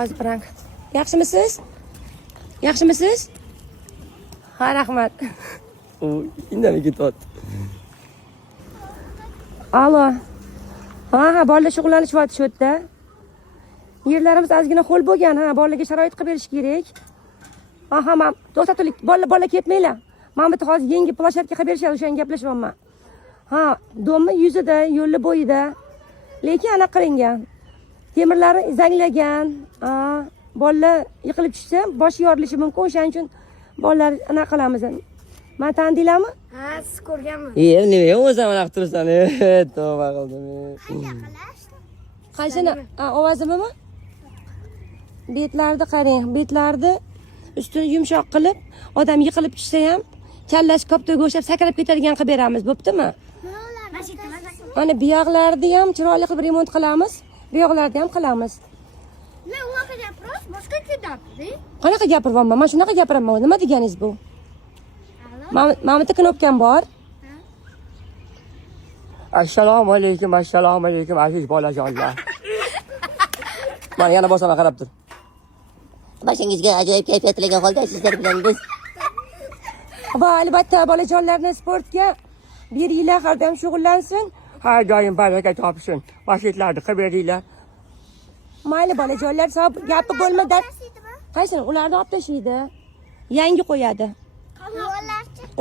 hozir prank. Yaxshimisiz? Yaxshimisiz? Ha, rahmat. Oy, indamay ketyapti. Alo. Ha, bolalar shug'ullanishyapti shu yerda. Yerlarimiz ozgina ho'l bo'lgan, ha, bolalarga sharoit qilib berish kerak. Ha, men to'xtatuvlik, bola ketmanglar. Men bitta hozir yangi plashatka qilib berishadi, o'shani gaplashyapman. Ha, domni yuzida, yo'li bo'yida. Lekin anaqa qilingan. Temirlari zanglagan. Bolalar yiqilib tushsa, boshi yorilishi mumkin. O'shaning uchun bolalar anaqa qilamiz. Men tanidinglarmi? Ha, siz ko'rganmi? Nima o'zim anaqa tursan? Tavba qildim. Qaysini? Ovozimimi? Betlarni qarang, betlarni ustini yumshoq qilib, odam yiqilib tushsa ham kallasi koptaga o'xshab sakrab ketadigan qilib beramiz, bo'ptimi? Mana buyoqlarni ham chiroyli qilib remont qilamiz, buyoqlarni ham qilamiz. Ne unaqa gapirish, boshqa ketadi. Qanaqa gapiryapman? Men shunaqa gapiraman. Nima deganingiz bu? Mana bitta knopkam bor. Assalomu alaykum, aziz bolajonlar. Mana yana boshqa qarab tur. Boshingizga ajoyib kayfiyat tilagan holda sizlar bilan biz Va albatta bolajonlarni sportga beringlar, har doim shug'ullansin. Har doim baraka topsin. Mashitlarni qilib beringlar. Mayli bolajonlar, gapi bo'lmadi. Qaysini? Ularni olib tashlaydi. Yangi qo'yadi.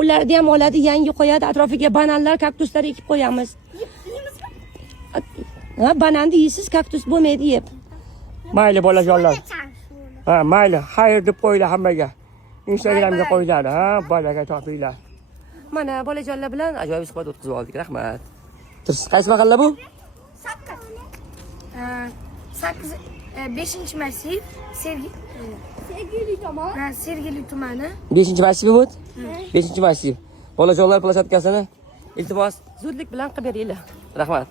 Ularni ham oladi, yangi qo'yadi. Atrofiga bananlar, kaktuslar ekib qo'yamiz. Ha, bananni yeysiz, kaktus bo'lmaydi yeb. Mayli bolajonlar. Ha, mayli, xayr deb qo'yinglar hammaga. Instagramga qo'yinglar, ha, baraka topinglar. Mana bolajonlar bilan Ajoyib suhbat o'tkazib oldik, rahmat. Qaysi mahalla bu? 8 5-massiv Sergeli tomon. Ha, Sergeli tumani. 5-massiv bu? 5-massiv. Bolajonlar plashatkasini iltimos zudlik bilan qilib beringlar. rahmat.